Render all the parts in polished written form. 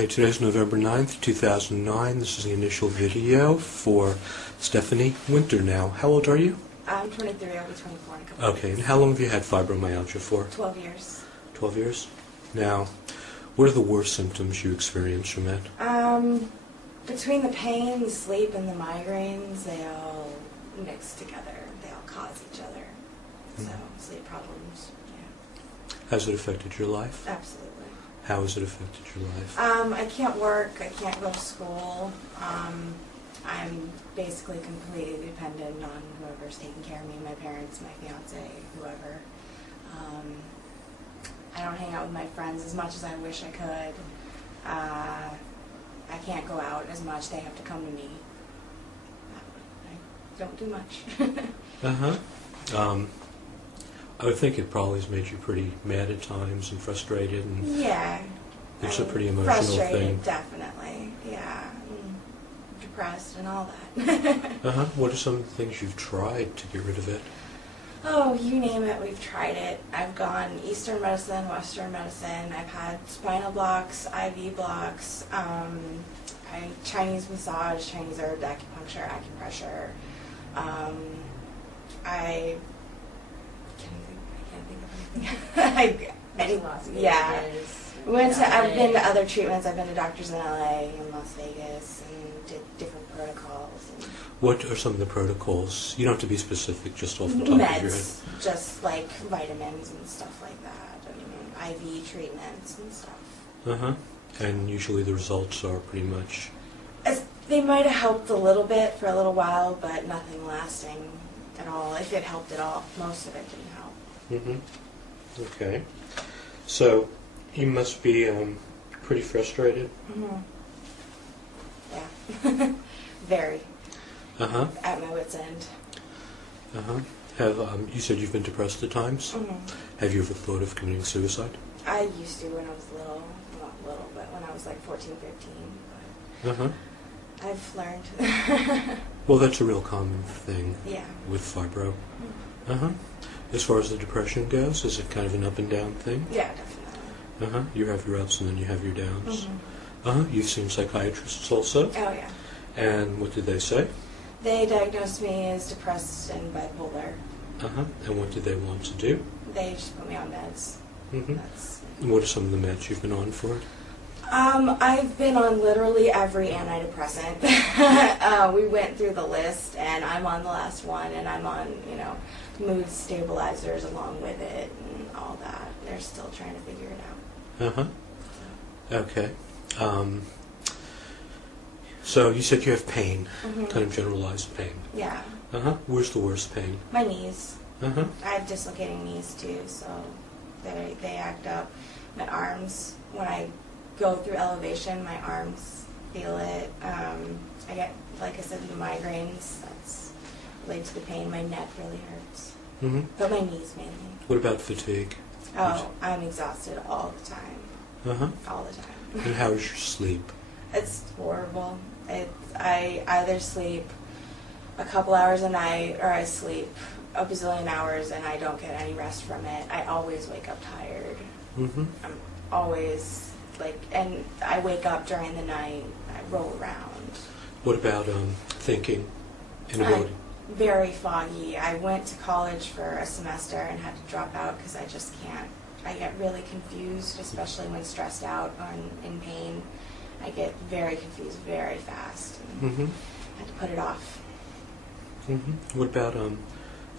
Okay, today's November 9th, 2009. This is the initial video for Stephanie Winter now. How old are you? I'm 23. I'll be 24 in a couple Okay, and how long have you had fibromyalgia for? 12 years. 12 years? Now, what are the worst symptoms you experience from it? Between the pain, the sleep, and the migraines, they all mix together. They all cause each other. So, sleep problems, yeah. Has it affected your life? Absolutely. How has it affected your life? I can't work. I can't go to school. I'm basically completely dependent on whoever's taking care of me, my parents, my fiance, whoever. I don't hang out with my friends as much as I wish I could. I can't go out as much. They have to come to me. I don't do much. I would think it probably has made you pretty mad at times and frustrated. And yeah. It's a pretty emotional frustrated, thing. Definitely. Yeah. Depressed and all that. What are some of the things you've tried to get rid of it? Oh, you name it, we've tried it. I've gone Eastern medicine, Western medicine. I've had spinal blocks, IV blocks, Chinese massage, Chinese herbs, acupuncture, acupressure. I can't think of anything. Yeah. I've been to other treatments. I've been to doctors in LA and Las Vegas and did different protocols. And what are some of the protocols? You don't have to be specific, just off the top of your head. Meds, just like vitamins and stuff like that, and IV treatments and stuff. And usually the results are pretty much... They might have helped a little bit for a little while, but nothing lasting at all. If it helped at all, most of it didn't help. Okay. So, you must be pretty frustrated? Yeah. Very. At my wit's end. Have you said you've been depressed at times? Have you ever thought of committing suicide? I used to when I was little. Not little, but when I was like 14, 15. But I've learned. Well, that's a real common thing. Yeah. With fibro. As far as the depression goes, is it kind of an up and down thing? Yeah, definitely. You have your ups and then you have your downs. You've seen psychiatrists also? Oh, yeah. And what did they say? They diagnosed me as depressed and bipolar. And what did they want to do? They just put me on meds. And what are some of the meds you've been on for it? I've been on literally every antidepressant. We went through the list, and I'm on the last one, and I'm on, mood stabilizers along with it and all that. They're still trying to figure it out. Okay. So you said you have pain, kind of generalized pain. Yeah. Where's the worst pain? My knees. I have dislocating knees too, so they act up. My arms, when I go through elevation, my arms feel it. I get, like I said, the migraines. That's related to the pain. My neck really hurts. But my knees mainly. What about fatigue? Oh, I'm exhausted all the time. All the time. And how is your sleep? It's horrible. I either sleep a couple hours a night or I sleep a bazillion hours and I don't get any rest from it. I always wake up tired. I'm always and I wake up during the night. I roll around. What about thinking? Inability? Very foggy. I went to college for a semester and had to drop out because I just can't. I get really confused, especially when stressed out or in pain. I get very confused very fast. And had to put it off. What about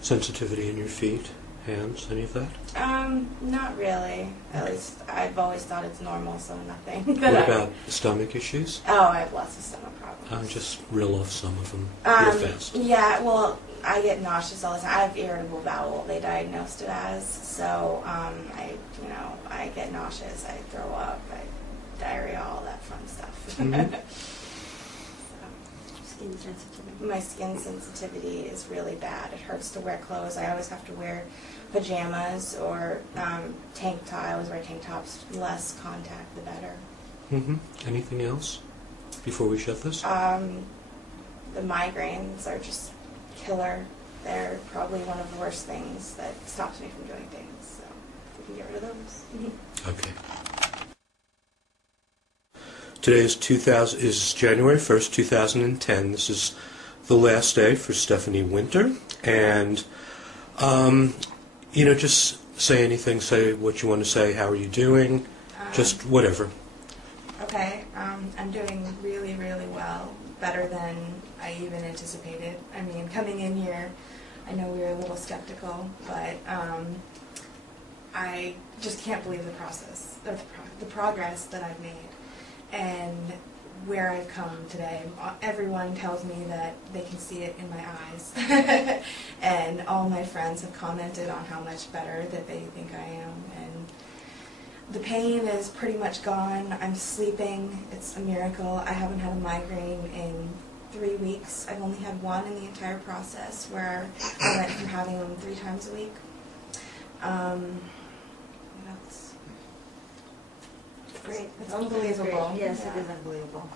sensitivity in your feet, hands, any of that? Not really. At least I've always thought it's normal, so nothing. What about stomach issues? Oh, I have lots of stomach problems. Just reel off some of them real fast. Yeah, well, I get nauseous all the time. I have irritable bowel. They diagnosed it as. So, I get nauseous. I throw up. Diarrhea, all that fun stuff. Skin sensitivity. My skin sensitivity is really bad. It hurts to wear clothes. I always have to wear pajamas or tank top. I always wear tank tops. Less contact, the better. Anything else before we shut this? The migraines are just killer. They're probably one of the worst things that stops me from doing things. So we can get rid of those. Okay. Today is January 1st, 2010. This is the last day for Stephanie Winter. And, just say anything. Say what you want to say. How are you doing? Just whatever. Okay. I'm doing really, really well. Better than I even anticipated. I mean, coming in here, I know we were a little skeptical, but I just can't believe the process, the progress that I've made, and where I've come today. Everyone tells me that they can see it in my eyes, and all my friends have commented on how much better that they think I am, and the pain is pretty much gone. I'm sleeping. It's a miracle. I haven't had a migraine in 3 weeks. I've only had one in the entire process, where I went from having them 3 times a week. What else? Great. It's unbelievable. Great. Yes, Yeah. it is unbelievable.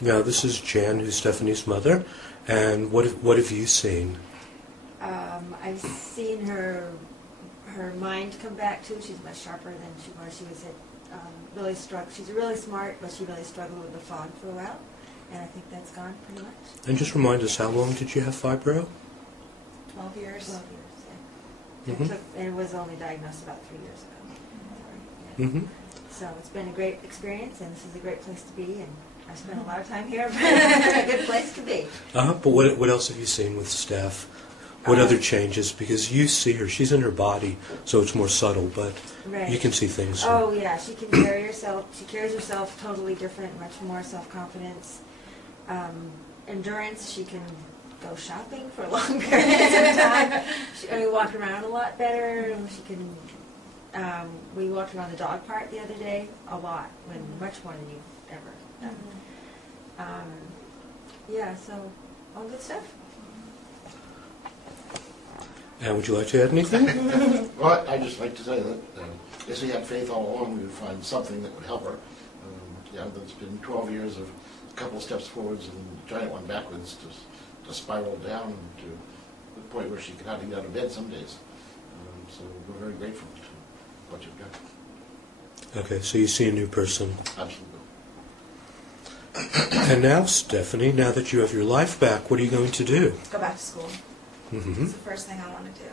Now, this is Jan, who's Stephanie's mother. And what have you seen? I've seen her mind come back too. She's much sharper than she was. She was really She's really smart, but she really struggled with the fog for a while. And I think that's gone pretty much. And just remind us, how long did you have fibro? 12 years. 12 years, yeah. Mm-hmm. And it was only diagnosed about 3 years ago. Yeah. Mm-hmm. So it's been a great experience, and this is a great place to be, and I spent a lot of time here, but it's a good place to be. But what else have you seen with Steph? What other changes? Because you see her, she's in her body, so it's more subtle, but Right. you can see things. Oh yeah, she can carry herself. She carries herself totally different, much more self-confidence, endurance. She can go shopping for long periods of time. We walk around a lot better. She can. We walked around the dog park the other day a lot, much more than you've ever done. Yeah, so all good stuff. And would you like to add anything? Well, I'd just like to say that if we had faith all along, we would find something that would help her. There's been 12 years of a couple steps forwards and a giant one backwards to spiral down to the point where she could hardly get out of bed some days. So we're very grateful to what you've done. Okay, so you see a new person. Absolutely. And now, Stephanie, now that you have your life back, what are you going to do? Go back to school. Mm-hmm. It's the first thing I want to do.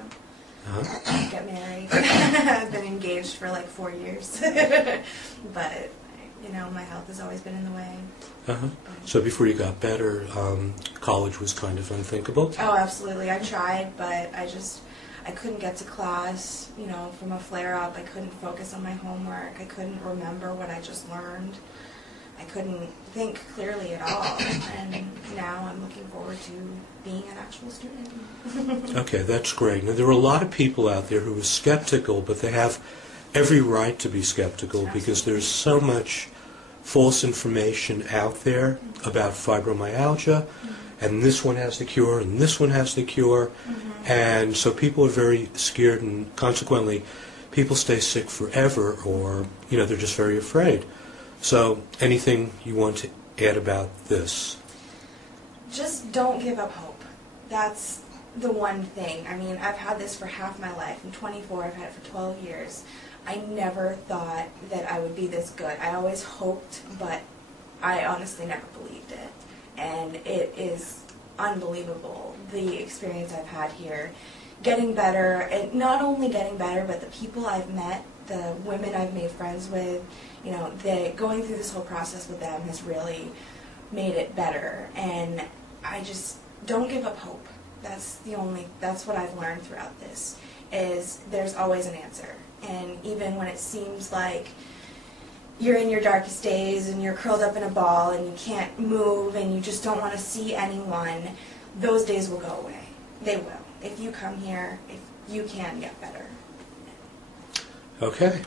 Uh-huh. Get married. I've been engaged for like 4 years. But, my health has always been in the way. Uh-huh. So before you got better, college was kind of unthinkable? Oh, absolutely. I tried, but I couldn't get to class, from a flare-up. I couldn't focus on my homework. I couldn't remember what I just learned. I couldn't think clearly at all. And now I'm looking forward to being an actual student. Okay, that's great. Now, there are a lot of people out there who are skeptical, but they have every right to be skeptical because there's so much false information out there about fibromyalgia, and this one has the cure, and this one has the cure, and so people are very scared, and consequently, people stay sick forever, or, they're just very afraid. So, anything you want to add about this? Just don't give up hope. That's the one thing. I mean, I've had this for half my life. I'm 24. I've had it for 12 years. I never thought that I would be this good. I always hoped, but I honestly never believed it. And it is unbelievable, the experience I've had here. Getting better, and not only getting better, but the people I've met, the women I've made friends with, going through this whole process with them has really made it better. And I just don't give up hope. That's what I've learned throughout this, is there's always an answer. And even when it seems like you're in your darkest days and you're curled up in a ball and you can't move and you just don't want to see anyone, those days will go away. They will. If you come here, if you can get better. Okay.